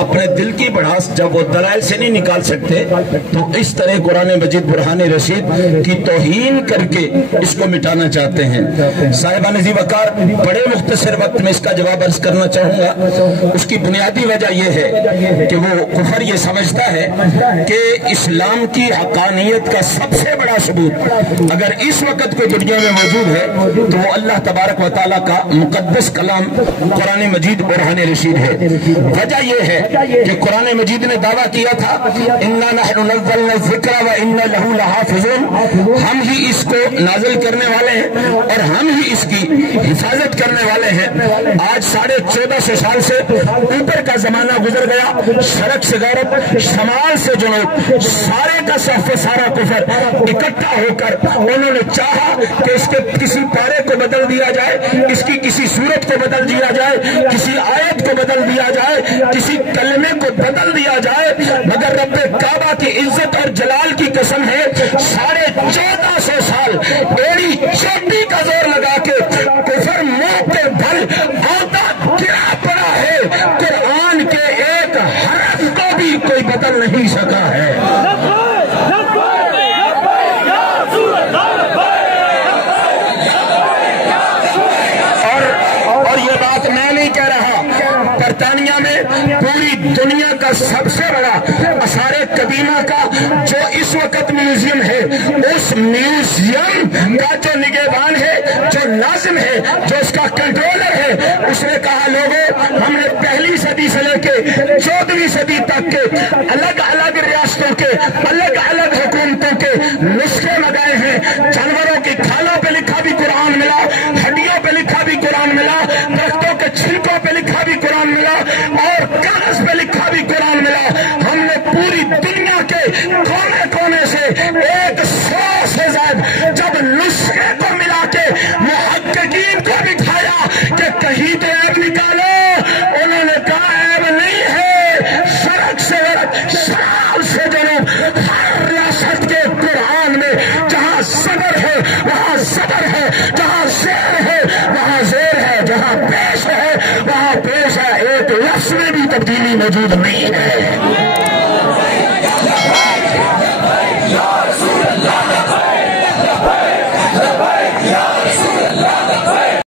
अपने दिल की भड़ास जब वो दलाइल से नहीं निकाल सकते तो इस तरह कुरान मजीद बुरहान रशीद की तौहीन करके इसको मिटाना चाहते हैं। साहिबान ज़ी वक़ार, बड़े मुख्तसर वक्त में इसका जवाब अर्ज करना चाहूंगा। उसकी बुनियादी वजह यह है कि वो कुफर ये समझता है कि इस्लाम की हकानियत का सबसे बड़ा सबूत अगर इस वक्त कोई दुनिया में मौजूद है तो वो अल्लाह तबारक व तआला का मुकद्दस कलाम कुरान मजीद बुरहान रशीद है। वजह यह है कि कुरान मजीद ने दावा किया था, इन्ना नहनु नज़्ज़लना ज़िक्र व इन्ना लहू लहाफ़िज़ून, हम ही इसको नाज़िल करने वाले हैं और हम ही इसकी हिफाजत करने वाले हैं। आज 1450 साल से ऊपर का जमाना गुजर गया, शरक से गौरब, शमाल से जुनूब, सारे का सारा कुफर इकट्ठा होकर उन्होंने चाहा कि इसके किसी पारे को बदल दिया जाए, इसकी किसी सूरत को बदल दिया जाए, किसी आयत को बदल दिया जाए, किसी कलमे को बदल दिया जाए। मगर रब्बे काबा की इज्जत और जलाल की कसम है, 1450 साल एड़ी चोटी का जोर लगा के कुफर मुंह पे भल आता गिरा पड़ा है। कुरान के एक हरफ को भी कोई बदल नहीं सका है। और ये बात मैं नहीं कह रहा, बरतानिया में पूरी दुनिया का सबसे बड़ा आसारे कदीमा का जो इस वक्त म्यूजियम है, उस म्यूजियम का जो निगहबान है, जो नाज़िम है, जो उसका कंट्रोलर है, उसने कहा लोगों, हमने पहली सदी से लेके 14वीं सदी तक के अलग अलग रियासतों के अलग अलग हुकूमतों के नुस्खे लगाए हैं। जानवरों की खालों पे लिखा भी कुरान मिला, हड्डियों पे लिखा भी कुरान मिला, दरख्तों के छिलकों पे लिखा भी कुरान मिला और कागज पे लिखा भी कुरान मिला। हमने पूरी दुनिया के कोने कोने से 100 से ज्यादा जब नुस्खे को मिला के मुहक्किकीन को दिखाया कि कहीं तो ऐब निकालो, उन्होंने कहा ऐब नहीं है, सड़क से वरक, शराब से जनूब, हर रियासत के कुरान में जहां सबर है वहां सबर है, जहां शेर है वहां शेर है, जहां पेश है वहां पेश है। एक लफ्ज़ में भी तब्दीली मौजूद नहीं है।